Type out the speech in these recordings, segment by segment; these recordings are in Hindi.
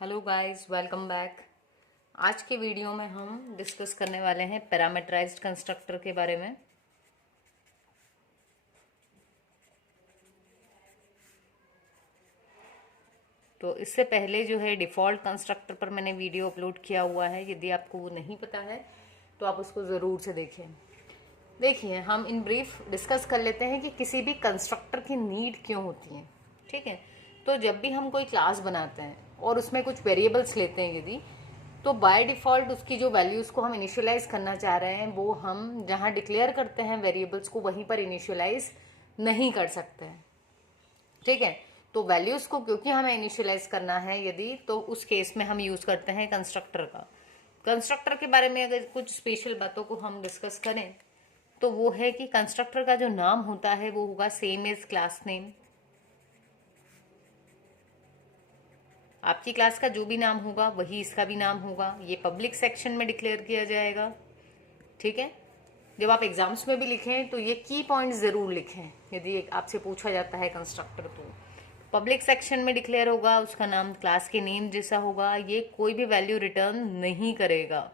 Hello guys, welcome back. आज के वीडियो में हम डिस्कस करने वाले हैं पैरामीटराइज्ड कंस्ट्रक्टर के बारे में। तो इससे पहले जो है डिफ़ॉल्ट कंस्ट्रक्टर पर मैंने वीडियो अपलोड किया हुआ है। यदि आपको वो नहीं पता है तो आप उसको ज़रूर से देखें। देखिए, हम इन ब्रीफ डिस्कस कर लेते हैं कि किसी भी कंस्ट्रक्टर की नीड क्यों होती है। ठीक है, तो जब भी हम कोई क्लास बनाते हैं और उसमें कुछ वेरिएबल्स लेते हैं, यदि तो बाय डिफ़ॉल्ट उसकी जो वैल्यूज़ को हम इनिशियलाइज करना चाह रहे हैं वो हम जहाँ डिक्लेयर करते हैं वेरिएबल्स को वहीं पर इनिशियलाइज नहीं कर सकते हैं। ठीक है, तो वैल्यूज़ को क्योंकि हमें इनिशियलाइज करना है यदि, तो उस केस में हम यूज़ करते हैं कंस्ट्रक्टर का। कंस्ट्रक्टर के बारे में अगर कुछ स्पेशल बातों को हम डिस्कस करें तो वो है कि कंस्ट्रक्टर का जो नाम होता है वो होगा सेम एज क्लास नेम। आपकी क्लास का जो भी नाम होगा वही इसका भी नाम होगा। ये पब्लिक सेक्शन में डिक्लेयर किया जाएगा। ठीक है, जब आप एग्जाम्स में भी लिखें तो ये की पॉइंट जरूर लिखें। यदि आपसे पूछा जाता है कंस्ट्रक्टर तो पब्लिक सेक्शन में डिक्लेयर होगा, उसका नाम क्लास के नेम जैसा होगा। ये कोई भी वैल्यू रिटर्न नहीं करेगा,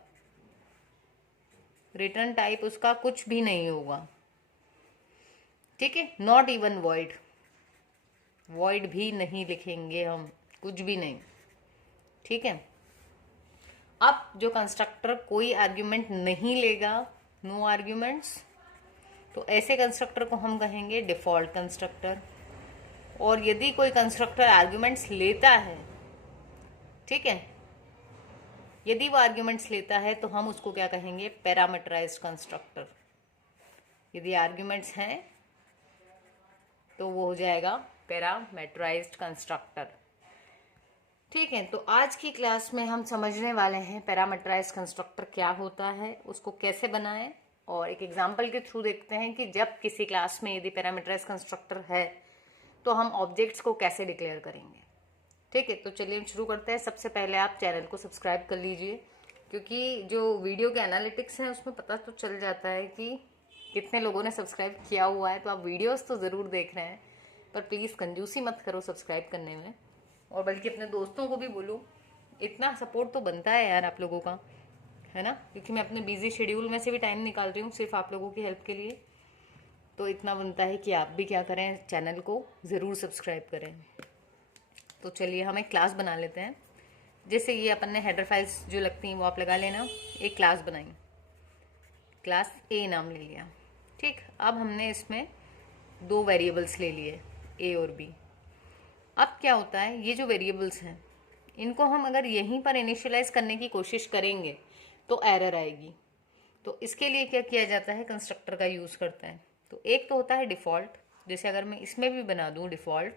रिटर्न टाइप उसका कुछ भी नहीं होगा। ठीक है, नॉट इवन वॉइड, वॉइड भी नहीं लिखेंगे हम, कुछ भी नहीं। ठीक है, अब जो कंस्ट्रक्टर कोई आर्ग्यूमेंट नहीं लेगा, नो आर्ग्यूमेंट्स, तो ऐसे कंस्ट्रक्टर को हम कहेंगे डिफॉल्ट कंस्ट्रक्टर। और यदि कोई कंस्ट्रक्टर आर्ग्यूमेंट्स लेता है, ठीक है, यदि वो आर्ग्यूमेंट्स लेता है तो हम उसको क्या कहेंगे, पैरामीटराइज्ड कंस्ट्रक्टर। यदि आर्ग्यूमेंट्स हैं तो वो हो जाएगा पैरामीटराइज्ड कंस्ट्रक्टर। ठीक है, तो आज की क्लास में हम समझने वाले हैं पैरामीटराइज्ड कंस्ट्रक्टर क्या होता है, उसको कैसे बनाएं, और एक एग्जांपल के थ्रू देखते हैं कि जब किसी क्लास में यदि पैरामीटराइज्ड कंस्ट्रक्टर है तो हम ऑब्जेक्ट्स को कैसे डिक्लेयर करेंगे। ठीक है, तो चलिए हम शुरू करते हैं। सबसे पहले आप चैनल को सब्सक्राइब कर लीजिए, क्योंकि जो वीडियो के एनालिटिक्स हैं उसमें पता तो चल जाता है कि कितने लोगों ने सब्सक्राइब किया हुआ है। तो आप वीडियोस तो ज़रूर देख रहे हैं, पर प्लीज़ कंजूसी मत करो सब्सक्राइब करने में, और बल्कि अपने दोस्तों को भी बोलो। इतना सपोर्ट तो बनता है यार आप लोगों का, है ना, क्योंकि मैं अपने बिजी शेड्यूल में से भी टाइम निकाल रही हूँ सिर्फ आप लोगों की हेल्प के लिए। तो इतना बनता है कि आप भी क्या करें, चैनल को ज़रूर सब्सक्राइब करें। तो चलिए हम एक क्लास बना लेते हैं। जैसे ये अपन ने हेडर फाइल्स जो लगती हैं वो आप लगा लेना। एक क्लास बनाई, क्लास ए नाम ले लिया। ठीक, अब हमने इसमें दो वेरिएबल्स ले लिए, ए और बी। अब क्या होता है, ये जो वेरिएबल्स हैं इनको हम अगर यहीं पर इनिशियलाइज करने की कोशिश करेंगे तो एरर आएगी। तो इसके लिए क्या किया जाता है, कंस्ट्रक्टर का यूज़ करते हैं। तो एक तो होता है डिफ़ॉल्ट, जैसे अगर मैं इसमें भी बना दूँ डिफ़ॉल्ट,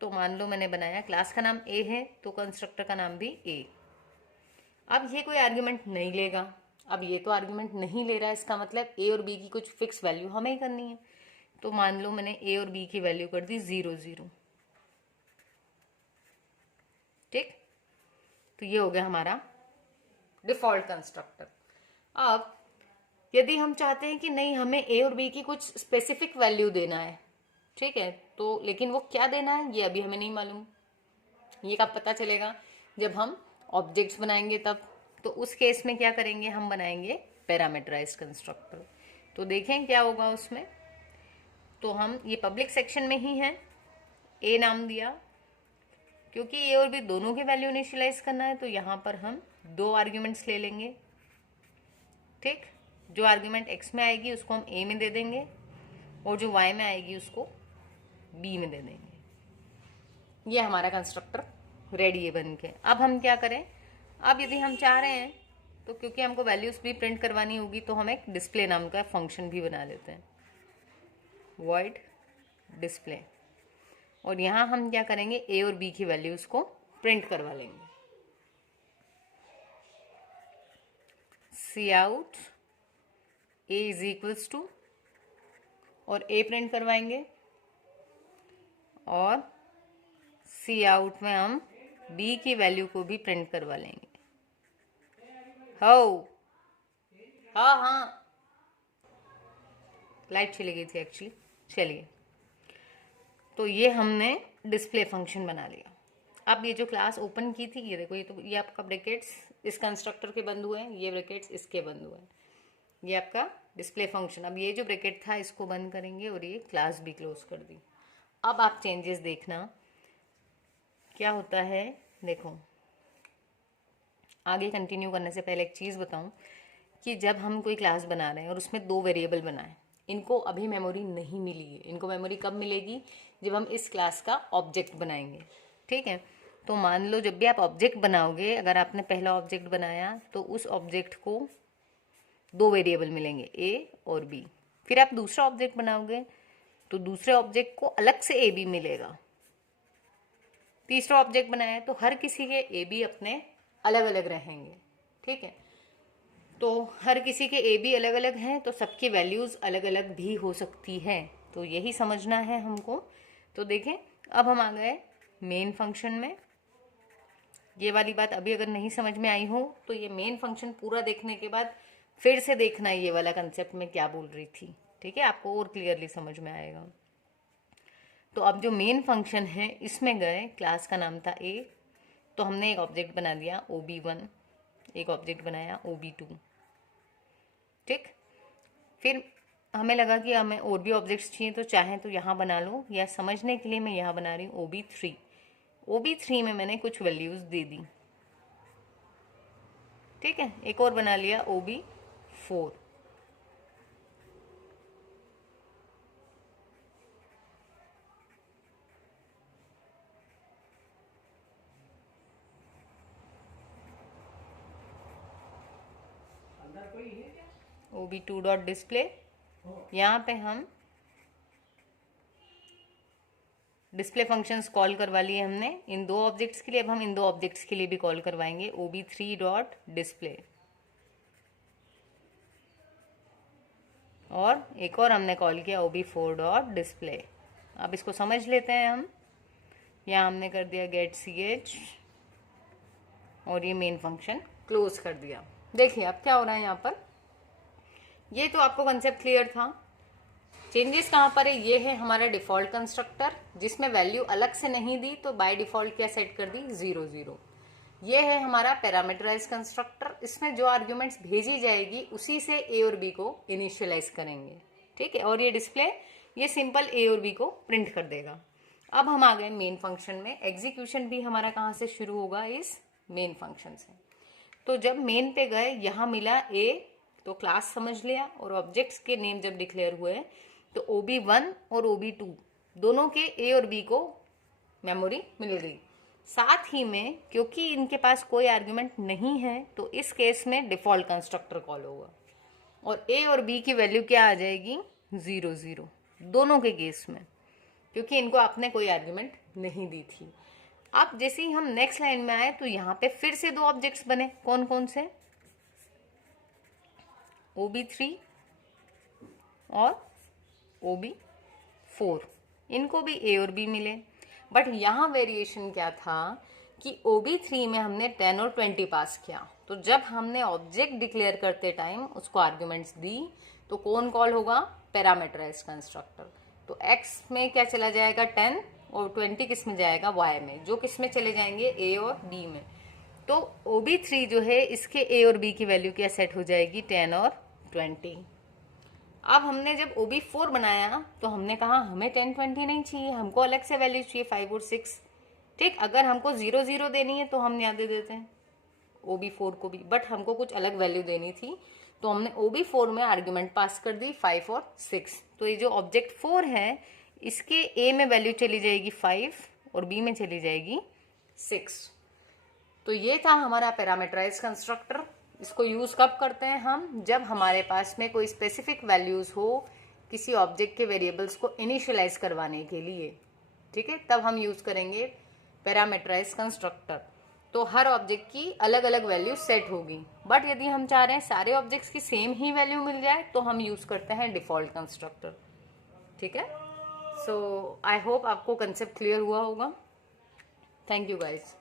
तो मान लो मैंने बनाया क्लास का नाम ए है तो कंस्ट्रक्टर का नाम भी ए। अब ये कोई आर्ग्यूमेंट नहीं लेगा। अब ये तो आर्ग्यूमेंट नहीं ले रहा है, इसका मतलब ए और बी की कुछ फिक्स वैल्यू हमें ही करनी है। तो मान लो मैंने ए और बी की वैल्यू कर दी 0 0। ठीक, तो ये हो गया हमारा डिफॉल्ट कंस्ट्रक्टर। अब यदि हम चाहते हैं कि नहीं, हमें ए और बी की कुछ स्पेसिफिक वैल्यू देना है, ठीक है, तो लेकिन वो क्या देना है ये अभी हमें नहीं मालूम। ये कब पता चलेगा, जब हम ऑब्जेक्ट्स बनाएंगे तब। तो उस केस में क्या करेंगे, हम बनाएंगे पैरामीटराइज्ड कंस्ट्रक्टर। तो देखें क्या होगा उसमें। तो हम ये पब्लिक सेक्शन में ही हैं, ए नाम दिया, क्योंकि ए और बी दोनों की वैल्यू इनिशियलाइज करना है तो यहाँ पर हम दो आर्ग्यूमेंट्स ले लेंगे। ठीक, जो आर्ग्यूमेंट एक्स में आएगी उसको हम ए में दे देंगे, और जो वाई में आएगी उसको बी में दे देंगे। ये हमारा कंस्ट्रक्टर रेडी है बन के। अब हम क्या करें, अब यदि हम चाह रहे हैं तो क्योंकि हमको वैल्यूज भी प्रिंट करवानी होगी तो हम एक डिस्प्ले नाम का फंक्शन भी बना लेते हैं, वॉइड डिस्प्ले। और यहाँ हम क्या करेंगे, ए और बी की वैल्यूज को प्रिंट करवा लेंगे। C out A is equals to, और ए प्रिंट करवाएंगे, और सी आउट में हम बी की वैल्यू को भी प्रिंट करवा लेंगे। हो, हाँ हाँ, लाइट चली गई थी एक्चुअली। चलिए, तो ये हमने डिस्प्ले फंक्शन बना लिया। अब ये जो क्लास ओपन की थी, ये देखो, ये आपका ब्रैकेट्स इस कंस्ट्रक्टर के बंद हुए हैं, ये ब्रैकेट्स इसके बंद हुए हैं, ये आपका डिस्प्ले फंक्शन। अब ये जो ब्रैकेट था इसको बंद करेंगे और ये क्लास भी क्लोज कर दी। अब आप चेंजेस देखना क्या होता है। देखो, आगे कंटिन्यू करने से पहले एक चीज़ बताऊं कि जब हम कोई क्लास बना रहे हैं और उसमें 2 वेरिएबल बनाएं, इनको अभी मेमोरी नहीं मिली है। इनको मेमोरी कब मिलेगी? जब हम इस क्लास का ऑब्जेक्ट बनाएंगे। ठीक है, तो मान लो जब भी आप ऑब्जेक्ट बनाओगे, अगर आपने पहला ऑब्जेक्ट बनाया तो उस ऑब्जेक्ट को 2 वेरिएबल मिलेंगे, ए और बी। फिर आप दूसरा ऑब्जेक्ट बनाओगे तो दूसरे ऑब्जेक्ट को अलग से ए बी मिलेगा। तीसरा ऑब्जेक्ट बनाया तो हर किसी के ए बी अपने अलग अलग रहेंगे। ठीक है, तो हर किसी के ए बी अलग अलग हैं, तो सबकी वैल्यूज अलग अलग भी हो सकती है। तो यही समझना है हमको। तो देखें, अब हम आ गए मेन फंक्शन में। ये वाली बात अभी अगर नहीं समझ में आई हो तो ये मेन फंक्शन पूरा देखने के बाद फिर से देखना ये वाला कंसेप्ट में क्या बोल रही थी। ठीक है, आपको और क्लियरली समझ में आएगा। तो अब जो मेन फंक्शन है इसमें गए, क्लास का नाम था ए, तो हमने एक ऑब्जेक्ट बना दिया OB1, एक ऑब्जेक्ट बनाया OB2। ठीक, फिर हमें लगा कि हमें और भी ऑब्जेक्ट्स चाहिए, तो चाहे तो यहाँ बना लो, या समझने के लिए मैं यहाँ बना रही हूँ OB3। OB3 में मैंने कुछ वैल्यूज दे दी। ठीक है, एक और बना लिया OB4। OB2 डॉट डिस्प्ले, यहाँ पे हम डिस्प्ले फंक्शंस कॉल करवा लिए हमने इन 2 ऑब्जेक्ट्स के लिए। अब हम इन 2 ऑब्जेक्ट्स के लिए भी कॉल करवाएंगे OB3 डॉट डिस्प्ले, और एक और हमने कॉल किया OB4 डॉट डिस्प्ले। अब इसको समझ लेते हैं हम। यहाँ हमने कर दिया गेट ch और ये मेन फंक्शन क्लोज कर दिया। देखिए अब क्या हो रहा है यहाँ पर। ये तो आपको कंसेप्ट क्लियर था। चेंजेस कहाँ पर है? ये है हमारा डिफॉल्ट कंस्ट्रक्टर, जिसमें वैल्यू अलग से नहीं दी, तो बाय डिफॉल्ट क्या सेट कर दी? 0 0। ये है हमारा पैरामीटराइज कंस्ट्रक्टर, इसमें जो आर्ग्यूमेंट्स भेजी जाएगी उसी से ए और बी को इनिशियलाइज करेंगे। ठीक है, और ये डिस्प्ले ये सिंपल ए और बी को प्रिंट कर देगा। अब हम आ गए मेन फंक्शन में। एग्जीक्यूशन भी हमारा कहाँ से शुरू होगा? इस मेन फंक्शन से। तो जब मेन पे गए, यहाँ मिला ए, तो क्लास समझ लिया, और ऑब्जेक्ट्स के नेम जब डिक्लेयर हुए तो OB1 और OB2 दोनों के ए और बी को मेमोरी मिल गई। साथ ही में क्योंकि इनके पास कोई आर्ग्यूमेंट नहीं है, तो इस केस में डिफॉल्ट कंस्ट्रक्टर कॉल होगा, और ए और बी की वैल्यू क्या आ जाएगी? 0 0 दोनों के केस में, क्योंकि इनको आपने कोई आर्ग्यूमेंट नहीं दी थी। अब जैसे ही हम नेक्स्ट लाइन में आए तो यहाँ पे फिर से 2 ऑब्जेक्ट्स बने। कौन कौन से? OB3 और OB4, इनको भी ए और बी मिले। बट यहाँ वेरिएशन क्या था कि OB3 में हमने 10 और 20 पास किया, तो जब हमने ऑब्जेक्ट डिक्लेयर करते टाइम उसको आर्ग्यूमेंट्स दी, तो कौन कॉल होगा? Parameterised constructor. तो x में क्या चला जाएगा? 10, और 20 किस में जाएगा? y में, जो किस में चले जाएंगे? a और b में। तो OB3 जो है इसके a और b की वैल्यू क्या सेट हो जाएगी? 10 और 20। अब हमने जब OB4 बनाया तो हमने कहा हमें 10 20 नहीं चाहिए, हमको अलग से वैल्यू चाहिए 5 और 6। ठीक, अगर हमको 0 0 देनी है तो हम यहाँ दे देते हैं OB4 को भी, बट हमको कुछ अलग वैल्यू देनी थी, तो हमने OB4 में आर्ग्यूमेंट पास कर दी 5 और 6। तो ये जो ऑब्जेक्ट 4 है इसके ए में वैल्यू चली जाएगी 5 और बी में चली जाएगी 6। तो ये था हमारा पैरामीटराइज कंस्ट्रक्टर। इसको यूज कब करते हैं हम? जब हमारे पास में कोई स्पेसिफिक वैल्यूज हो किसी ऑब्जेक्ट के वेरिएबल्स को इनिशियलाइज करवाने के लिए। ठीक है, तब हम यूज करेंगे पैरामीटराइज कंस्ट्रक्टर। तो हर ऑब्जेक्ट की अलग अलग वैल्यू सेट होगी, बट यदि हम चाह रहे हैं सारे ऑब्जेक्ट्स की सेम ही वैल्यू मिल जाए तो हम यूज करते हैं डिफॉल्ट कंस्ट्रक्टर। ठीक है, सो आई होप आपको कंसेप्ट क्लियर हुआ होगा। Thank you guys.